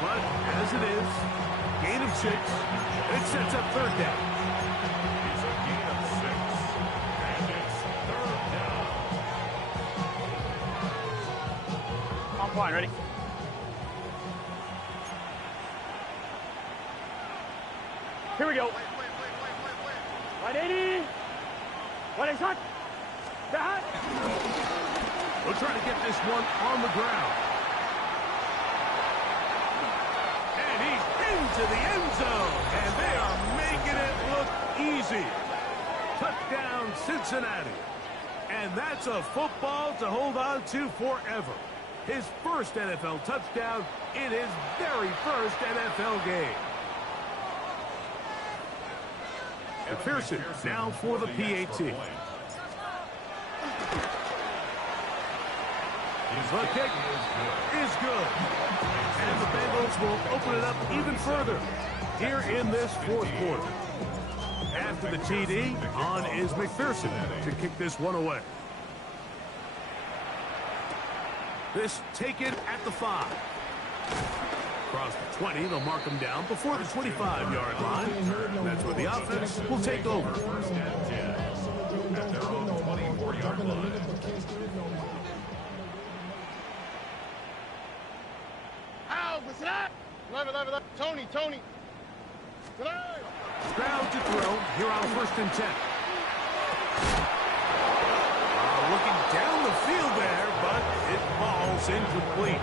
But as it is, gain of 6. It sets up 3rd down. It's a gain of 6. And it's 3rd down. On point, ready? Here we go. 180. 180. That. We'll try to get this one on the ground. And he's into the end zone. And they are making it look easy. Touchdown, Cincinnati. And that's a football to hold on to forever. His first NFL touchdown in his very first NFL game. McPherson now for the PAT. The kick is good. And the Bengals will open it up even further here in this 4th quarter. After the TD, on is McPherson to kick this one away. This taken at the 5. Across the 20, they'll mark him down before the 25-yard line. That's where the offense will take over. First and 10. At their own 24-yard line. Ow, what's that? 11. Tony. Stroud to throw here on 1st and 10. Looking down the field there, but it falls incomplete.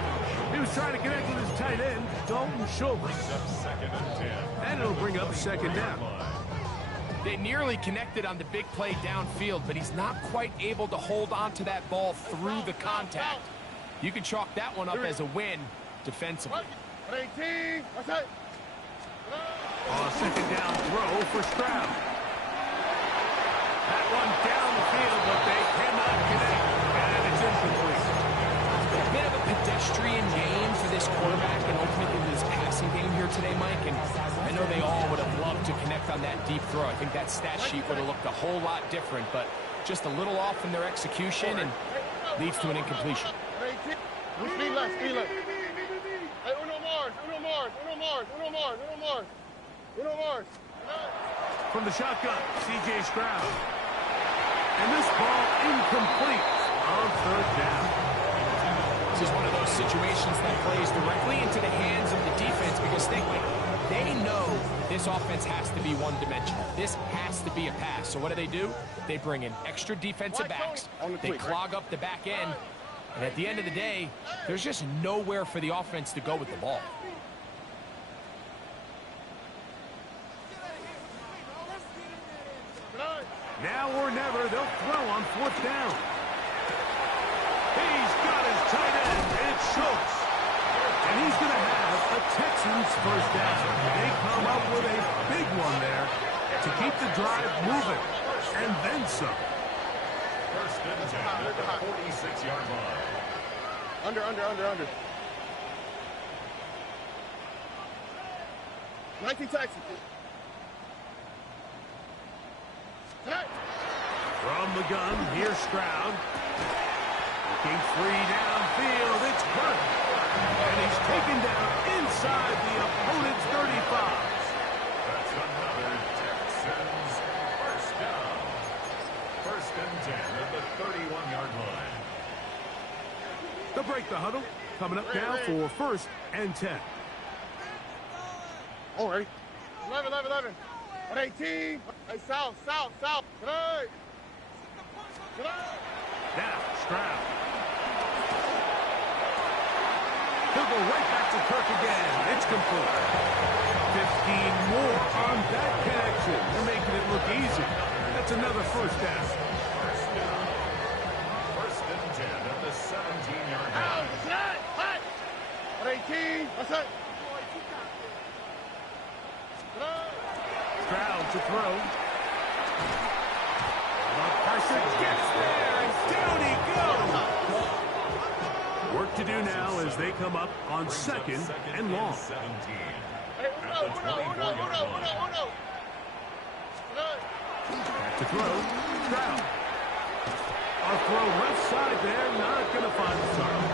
He was trying to connect with his tight end, Dalton Schultz. Brings up 2nd and 10. And it'll bring up 2nd down. They nearly connected on the big play downfield, but he's not quite able to hold on to that ball through the contact. You can chalk that one up as a win defensively. 18. What's that? On a second down throw for Stroud. That one down the field, but they cannot connect, and it's incomplete. A bit of a pedestrian game for this quarterback and ultimately this passing game here today, Mike. And I know they all would have loved to connect on that deep throw. I think that stat sheet would have looked a whole lot different, but just a little off in their execution and leads to an incompletion. Speed left, speed left. Hey, uno more. From the shotgun, C.J. Stroud. And this ball incomplete on third down. This is one of those situations that plays directly into the hands of the defense because they know this offense has to be one-dimensional. This has to be a pass. So what do? They bring in extra defensive backs. They clog up the back end. And at the end of the day, there's just nowhere for the offense to go with the ball. Now or never, they'll throw on fourth down. He's got his tight end. It's Schultz. And he's going to have a Texans first down. They come up with a big one there to keep the drive moving. And then some. First and 10 at the 46-yard line. Under. 19 Texans. From the gun, here's Stroud. Looking free downfield, it's Kirk. And he's taken down inside the opponent's 35. That's another Texans first down. First and 10 at the 31-yard line. They'll break the huddle. Coming up now for first and 10. All right. 11. 18. Hey, south. Good. Now, Stroud. He'll go right back to Kirk again. It's complete. 15 more on that connection. They're making it look easy. That's another first down. First and 10 at the 17-yard line. 18. What's that? Stroud to throw. Carson gets there, and down he goes. Work to do now as they come up on second and long. 17. Hey, At the 24-yard line. Back to throw. Stroud. A throw left side there, not going to find the target.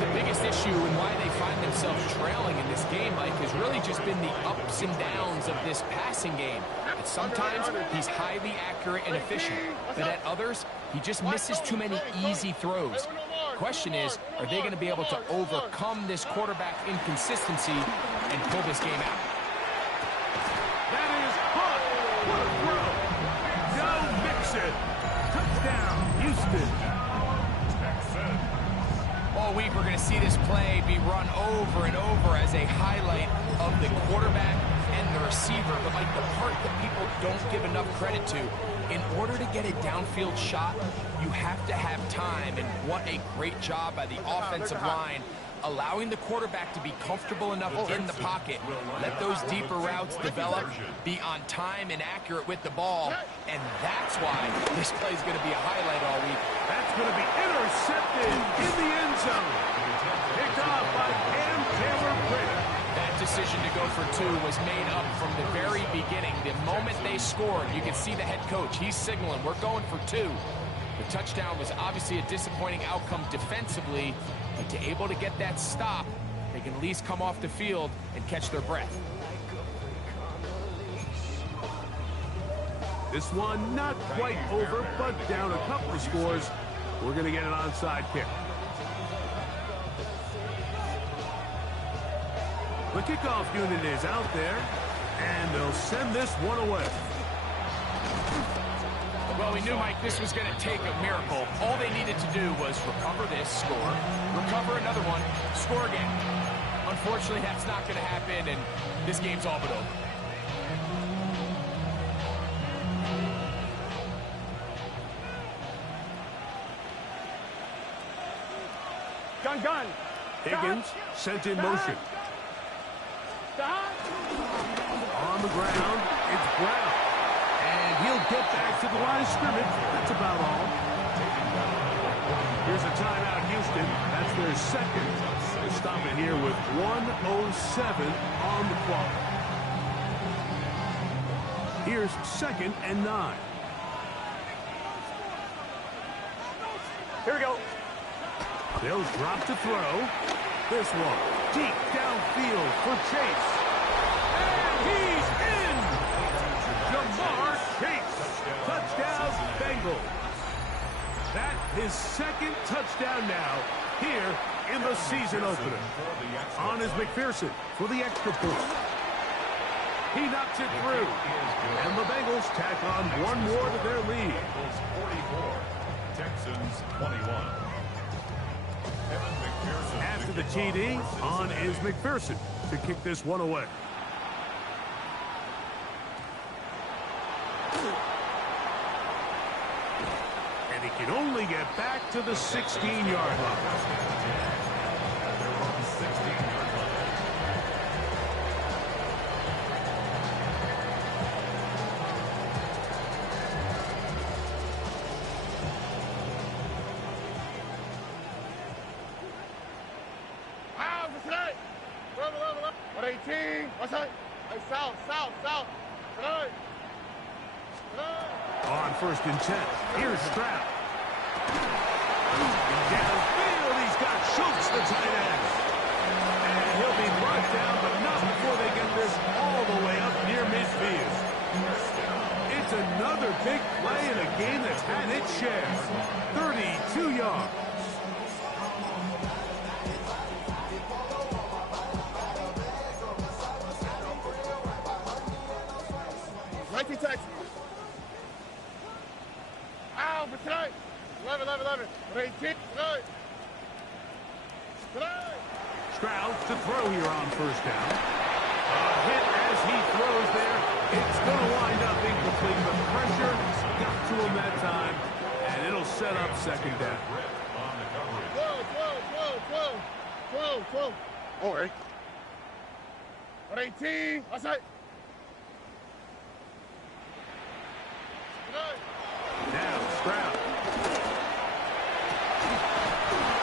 The biggest issue and why they find themselves trailing in this game, Mike, has really just been the ups and downs of this passing game. At sometimes, he's highly accurate and efficient, but at others, he just misses too many easy throws. The question is, are they going to be able to overcome this quarterback inconsistency and pull this game out? That is caught. What a throw. Joe Mixon. Touchdown, Houston. All week, we're going to see this play be run over and over as a highlight of the quarterback and the receiver. But like the part that people don't give enough credit to, in order to get a downfield shot, you have to have time. And what a great job by the offensive line, allowing the quarterback to be comfortable enough in the pocket, let those deeper routes develop, be on time and accurate with the ball, and that's why this play is going to be a highlight all week. That's going to be intercepted in the end zone. Picked off by Cam Taylor-Britt. That decision to go for two was made up from the very beginning. The moment they scored, you can see the head coach. He's signaling, we're going for two. The touchdown was obviously a disappointing outcome defensively, but to able to get that stop, they can at least come off the field and catch their breath. This one not quite over, but down a couple of scores. We're going to get an onside kick. The kickoff unit is out there, and they'll send this one away. Well, we knew, Mike, this was going to take a miracle. All they needed to do was recover this, score, recover another one, score again. Unfortunately, that's not going to happen, and this game's all but over. Gun. Higgins sent in motion. On the ground, it's Brown. And he'll get back to the line of scrimmage. That's about all. Here's a timeout, Houston. That's their second. We'll stop it here with 1:07 on the clock. Here's 2nd and 9. Here we go. They'll drop to throw. This one deep downfield for Chase. And he's in! Jamar Chase. Touchdown, Bengals. That's his second touchdown now here in the season opener. On is McPherson for the extra point. He knocks it through. And the Bengals tack on one more to their lead. 44, Texans 21. After the TD, on is McPherson to kick this one away. And he can only get back to the 16-yard line. On 1st and 10, here's Stroud. Downfield, he's got Schultz, the tight end. And he'll be brought down, but not before they get this all the way up near midfield. It's another big play in a game that's had its share. 32 yards. Texas. Ow, for tonight. 11. 18. Stroud to throw here on 1st down. A hit as he throws there. It's going to wind up incomplete, but pressure got to him that time, and it'll set up 2nd down. 12. All right. 18. What's that? Now Stroud.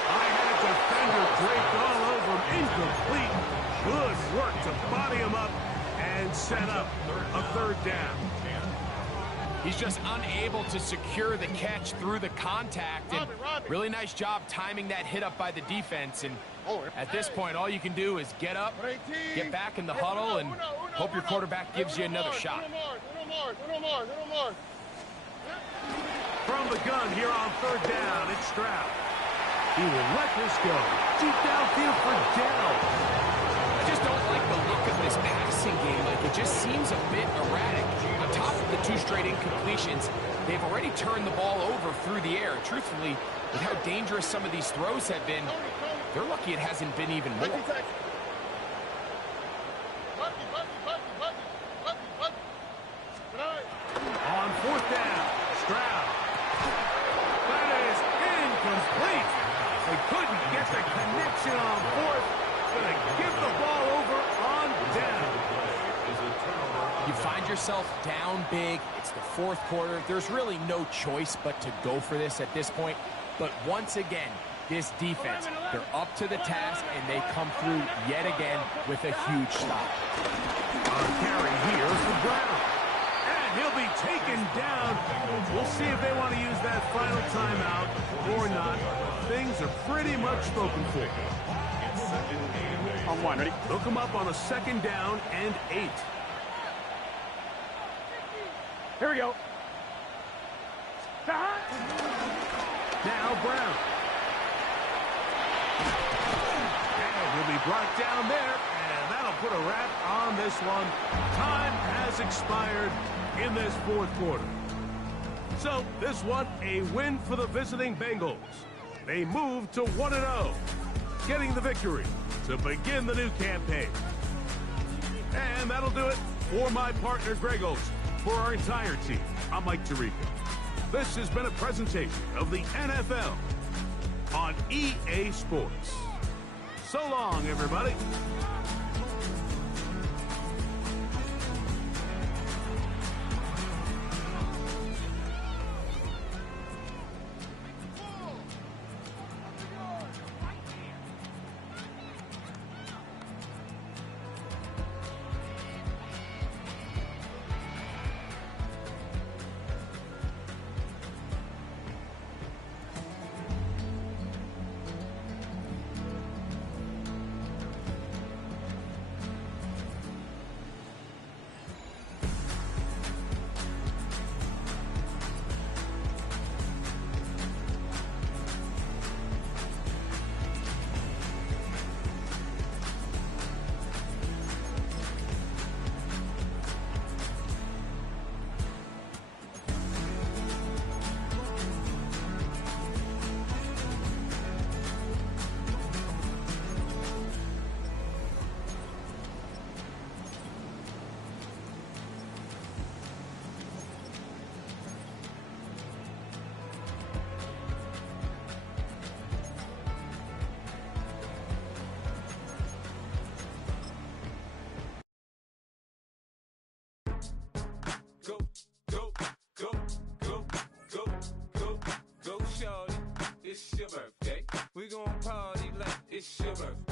I had a defender draped all over him. Incomplete. Good work to body him up and set up a 3rd down. He's just unable to secure the catch through the contact. And really nice job timing that hit up by the defense. And at this point, all you can do is get up, get back in the huddle, and hope your quarterback gives you another shot. From the gun here on 3rd down, it's Stroud. He will let this go. Deep downfield for Dell. I just don't like the look of this passing game. Like, it just seems a bit erratic. On top of the 2 straight incompletions, they've already turned the ball over through the air. Truthfully, with how dangerous some of these throws have been, they're lucky it hasn't been even more. On 4th down, Stroud. That is incomplete. They couldn't get the connection on 4th. Gonna give the ball over on down. You find yourself down big. It's the 4th quarter. There's really no choice but to go for this at this point. But once again, this defense, they're up to the task, and they come through yet again with a huge stop. On carry here for Brown. He'll be taken down. We'll see if they want to use that final timeout or not. Things are pretty much spoken for. On 1, ready? Look him up on a 2nd down and 8. Here we go. Now Brown. And he'll be brought down there, and that'll put a wrap on this one. Time has expired in this 4th quarter. So this one, a win for the visiting Bengals. They move to 1-0, getting the victory to begin the new campaign. And that'll do it for my partner Greg Olson. For our entire team, I'm Mike Tirico. This has been a presentation of the NFL on EA Sports. So long, everybody. Go, go, go, go, go, go, go, shorty. It's your birthday. We gon' party like it's your birthday.